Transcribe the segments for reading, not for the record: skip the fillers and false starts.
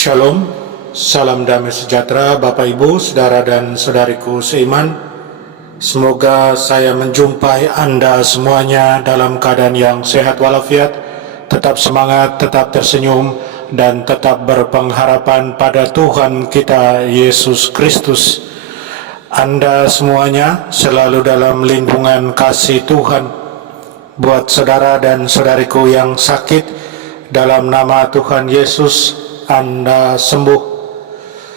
Shalom, salam damai sejahtera Bapak Ibu, Saudara dan Saudariku seiman. Semoga saya menjumpai Anda semuanya dalam keadaan yang sehat walafiat, tetap semangat, tetap tersenyum, dan tetap berpengharapan pada Tuhan kita Yesus Kristus. Anda semuanya selalu dalam lindungan kasih Tuhan. Buat saudara dan saudariku yang sakit, dalam nama Tuhan Yesus, Anda sembuh.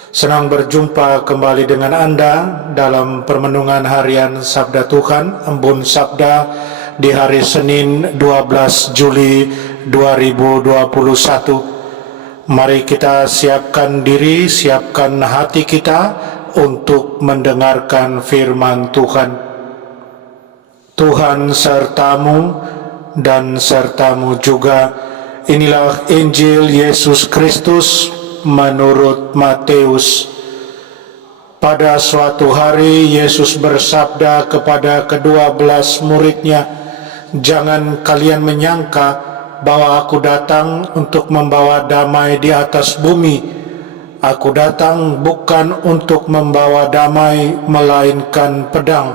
Senang berjumpa kembali dengan Anda dalam permenungan harian Sabda Tuhan, Embun Sabda di hari Senin 12 Juli 2021. Mari kita siapkan diri, siapkan hati kita untuk mendengarkan firman Tuhan. Tuhan sertamu dan sertamu juga. Inilah Injil Yesus Kristus menurut Matius. Pada suatu hari Yesus bersabda kepada ke-12 muridnya, "Jangan kalian menyangka bahwa aku datang untuk membawa damai di atas bumi. Aku datang bukan untuk membawa damai, melainkan pedang.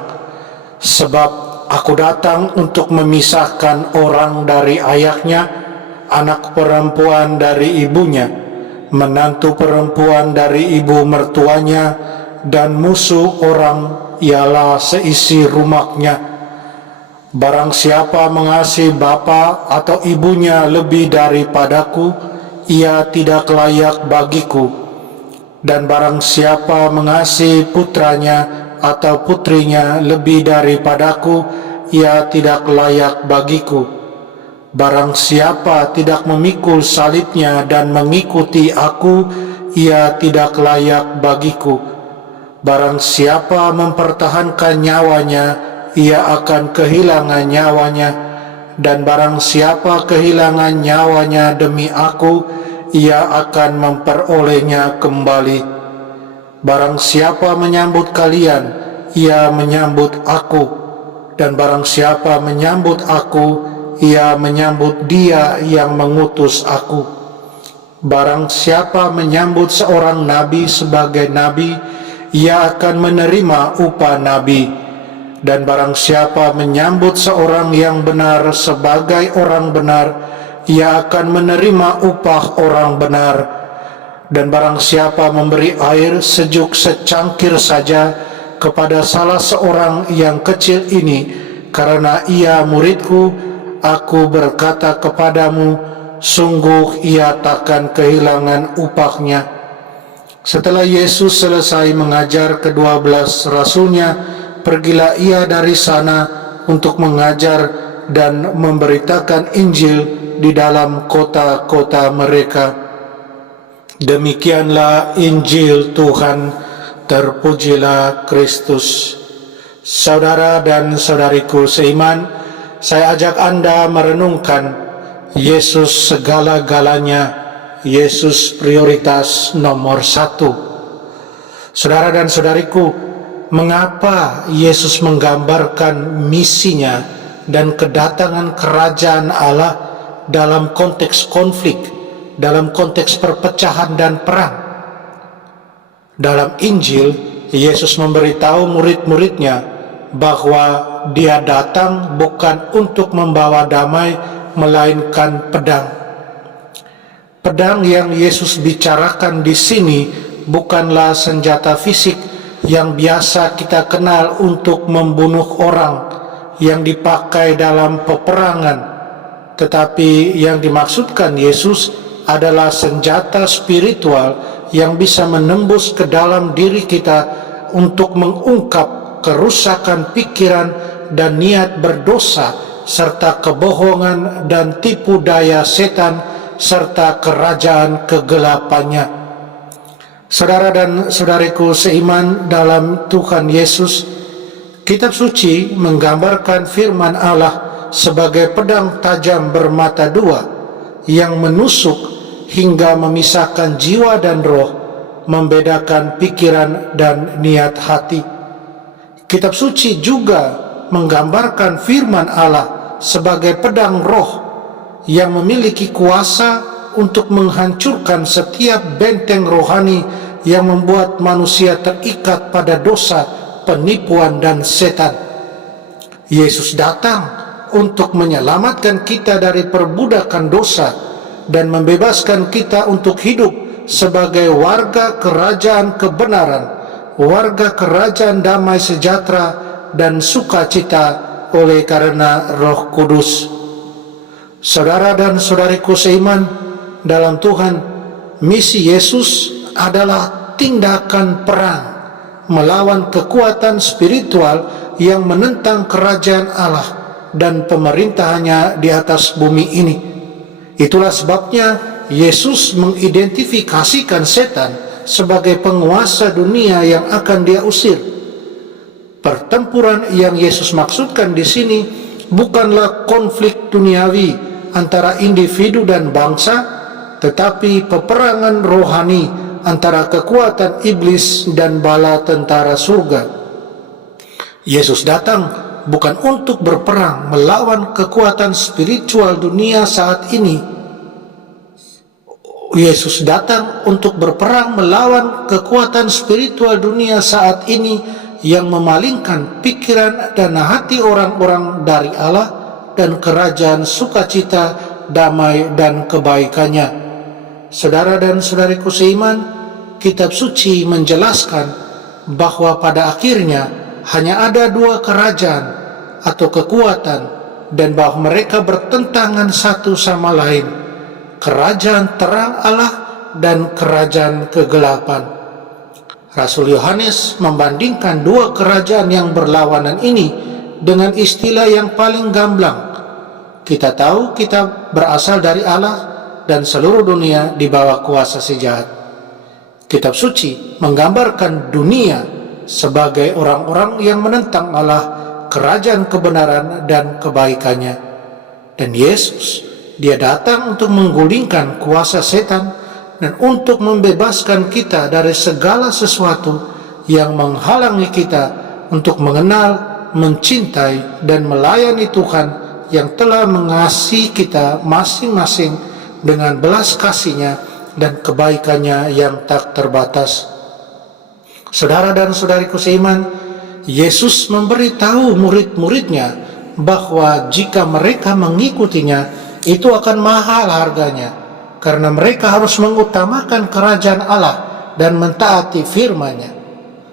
Sebab aku datang untuk memisahkan orang dari ayahnya, anak perempuan dari ibunya, menantu perempuan dari ibu mertuanya, dan musuh orang ialah seisi rumahnya. Barang siapa mengasihi bapa atau ibunya lebih daripadaku, ia tidak layak bagiku. Dan barang siapa mengasihi putranya atau putrinya lebih daripadaku, ia tidak layak bagiku. Barang siapa tidak memikul salibnya dan mengikuti aku, ia tidak layak bagiku. Barang siapa mempertahankan nyawanya, ia akan kehilangan nyawanya. Dan barang siapa kehilangan nyawanya demi aku, ia akan memperolehnya kembali. Barang siapa menyambut kalian, ia menyambut aku. Dan barang siapa menyambut aku, ia menyambut Dia yang mengutus aku. Barang siapa menyambut seorang nabi sebagai nabi, ia akan menerima upah nabi. Dan barang siapa menyambut seorang yang benar sebagai orang benar, ia akan menerima upah orang benar. Dan barang siapa memberi air sejuk secangkir saja kepada salah seorang yang kecil ini, karena ia muridku, aku berkata kepadamu, sungguh ia takkan kehilangan upahnya." Setelah Yesus selesai mengajar ke-12 rasulnya, pergilah ia dari sana untuk mengajar dan memberitakan Injil di dalam kota-kota mereka. Demikianlah Injil Tuhan, terpujilah Kristus. Saudara dan saudariku seiman, saya ajak Anda merenungkan Yesus segala-galanya, Yesus prioritas nomor 1. Saudara dan saudariku, mengapa Yesus menggambarkan misinya dan kedatangan kerajaan Allah dalam konteks konflik, dalam konteks perpecahan dan perang? Dalam Injil, Yesus memberitahu murid-muridnya bahwa Dia datang bukan untuk membawa damai, melainkan pedang. Pedang yang Yesus bicarakan di sini bukanlah senjata fisik yang biasa kita kenal untuk membunuh orang yang dipakai dalam peperangan, tetapi yang dimaksudkan Yesus adalah senjata spiritual yang bisa menembus ke dalam diri kita untuk mengungkap kerusakan pikiran dan niat berdosa, serta kebohongan dan tipu daya setan, serta kerajaan kegelapannya. Saudara dan saudariku seiman dalam Tuhan Yesus, Kitab Suci menggambarkan firman Allah sebagai pedang tajam bermata dua yang menusuk hingga memisahkan jiwa dan roh, membedakan pikiran dan niat hati. Kitab Suci juga menggambarkan firman Allah sebagai pedang roh yang memiliki kuasa untuk menghancurkan setiap benteng rohani yang membuat manusia terikat pada dosa, penipuan, dan setan. Yesus datang untuk menyelamatkan kita dari perbudakan dosa dan membebaskan kita untuk hidup sebagai warga kerajaan kebenaran, warga kerajaan damai sejahtera dan sukacita oleh karena Roh Kudus. Saudara dan saudariku seiman dalam Tuhan, misi Yesus adalah tindakan perang melawan kekuatan spiritual yang menentang kerajaan Allah dan pemerintahannya di atas bumi ini. Itulah sebabnya Yesus mengidentifikasikan setan sebagai penguasa dunia yang akan Dia usir. Pertempuran yang Yesus maksudkan di sini bukanlah konflik duniawi antara individu dan bangsa, tetapi peperangan rohani antara kekuatan iblis dan bala tentara surga. Yesus datang bukan untuk berperang melawan kekuatan spiritual dunia saat ini. Yesus datang untuk berperang melawan kekuatan spiritual dunia saat ini yang memalingkan pikiran dan hati orang-orang dari Allah dan kerajaan sukacita, damai, dan kebaikannya. Saudara dan saudariku seiman, kitab suci menjelaskan bahwa pada akhirnya hanya ada dua kerajaan atau kekuatan dan bahwa mereka bertentangan satu sama lain, kerajaan terang Allah dan kerajaan kegelapan. Rasul Yohanes membandingkan dua kerajaan yang berlawanan ini dengan istilah yang paling gamblang. Kita tahu kita berasal dari Allah dan seluruh dunia di bawah kuasa si jahat. Kitab suci menggambarkan dunia sebagai orang-orang yang menentang Allah, kerajaan kebenaran dan kebaikannya. Dan Yesus, Dia datang untuk menggulingkan kuasa setan dan untuk membebaskan kita dari segala sesuatu yang menghalangi kita untuk mengenal, mencintai, dan melayani Tuhan yang telah mengasihi kita masing-masing dengan belas kasih-Nya dan kebaikannya yang tak terbatas. Saudara dan saudariku seiman, Yesus memberitahu murid-muridnya bahwa jika mereka mengikutinya, itu akan mahal harganya, karena mereka harus mengutamakan kerajaan Allah dan mentaati firman-Nya.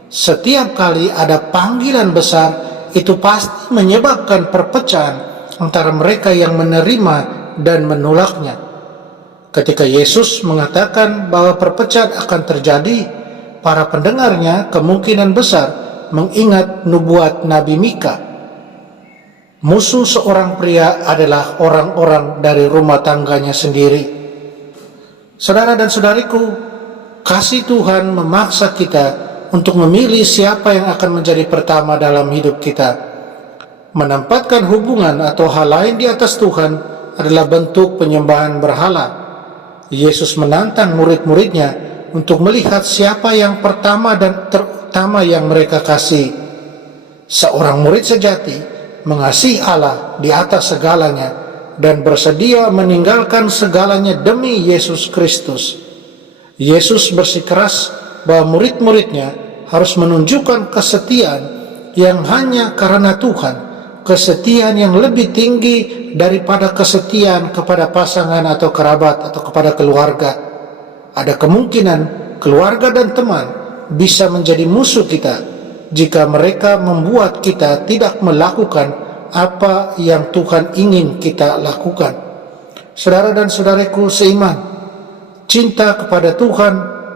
Setiap kali ada panggilan besar, itu pasti menyebabkan perpecahan antara mereka yang menerima dan menolaknya. Ketika Yesus mengatakan bahwa perpecahan akan terjadi, para pendengarnya kemungkinan besar mengingat nubuat Nabi Mika. Musuh seorang pria adalah orang-orang dari rumah tangganya sendiri. Saudara dan saudariku, kasih Tuhan memaksa kita untuk memilih siapa yang akan menjadi pertama dalam hidup kita. Menempatkan hubungan atau hal lain di atas Tuhan adalah bentuk penyembahan berhala. Yesus menantang murid-muridnya untuk melihat siapa yang pertama dan terutama yang mereka kasih. Seorang murid sejati mengasihi Allah di atas segalanya dan bersedia meninggalkan segalanya demi Yesus Kristus. Yesus bersikeras bahwa murid-muridnya harus menunjukkan kesetiaan yang hanya karena Tuhan, kesetiaan yang lebih tinggi daripada kesetiaan kepada pasangan atau kerabat atau kepada keluarga. Ada kemungkinan keluarga dan teman bisa menjadi musuh kita jika mereka membuat kita tidak melakukan apa yang Tuhan ingin kita lakukan. Saudara dan saudariku seiman, cinta kepada Tuhan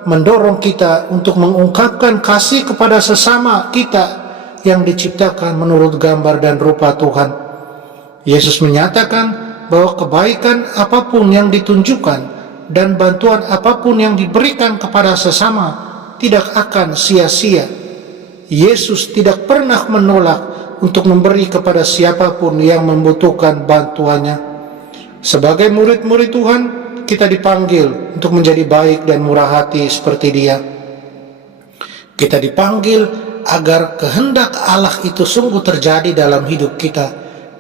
mendorong kita untuk mengungkapkan kasih kepada sesama kita yang diciptakan menurut gambar dan rupa Tuhan. Yesus menyatakan bahwa kebaikan apapun yang ditunjukkan dan bantuan apapun yang diberikan kepada sesama tidak akan sia-sia. Yesus tidak pernah menolak untuk memberi kepada siapapun yang membutuhkan bantuannya. Sebagai murid-murid Tuhan, kita dipanggil untuk menjadi baik dan murah hati seperti Dia. Kita dipanggil agar kehendak Allah itu sungguh terjadi dalam hidup kita,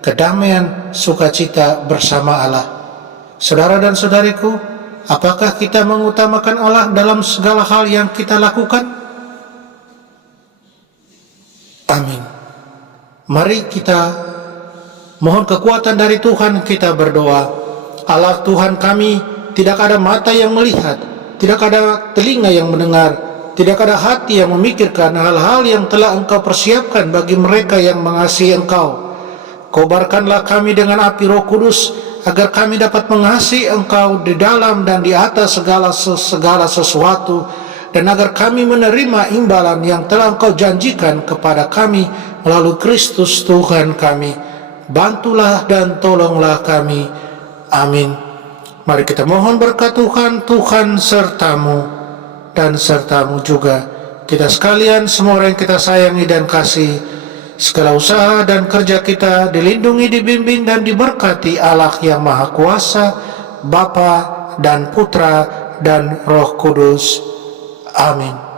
kedamaian, sukacita bersama Allah. Saudara dan saudariku, apakah kita mengutamakan Allah dalam segala hal yang kita lakukan? Amin. Mari kita mohon kekuatan dari Tuhan, kita berdoa. Allah Tuhan kami, tidak ada mata yang melihat, tidak ada telinga yang mendengar, tidak ada hati yang memikirkan hal-hal yang telah Engkau persiapkan bagi mereka yang mengasihi Engkau. Kobarkanlah kami dengan api Roh Kudus, agar kami dapat mengasihi Engkau di dalam dan di atas segala sesuatu, dan agar kami menerima imbalan yang telah Engkau janjikan kepada kami melalui Kristus Tuhan kami. Bantulah dan tolonglah kami. Amin. Mari kita mohon berkat Tuhan. Tuhan sertamu dan sertamu juga. Kita sekalian, semua orang yang kita sayangi dan kasih, segala usaha dan kerja kita dilindungi, dibimbing dan diberkati Allah yang Maha Kuasa, Bapa dan Putra dan Roh Kudus. Amin.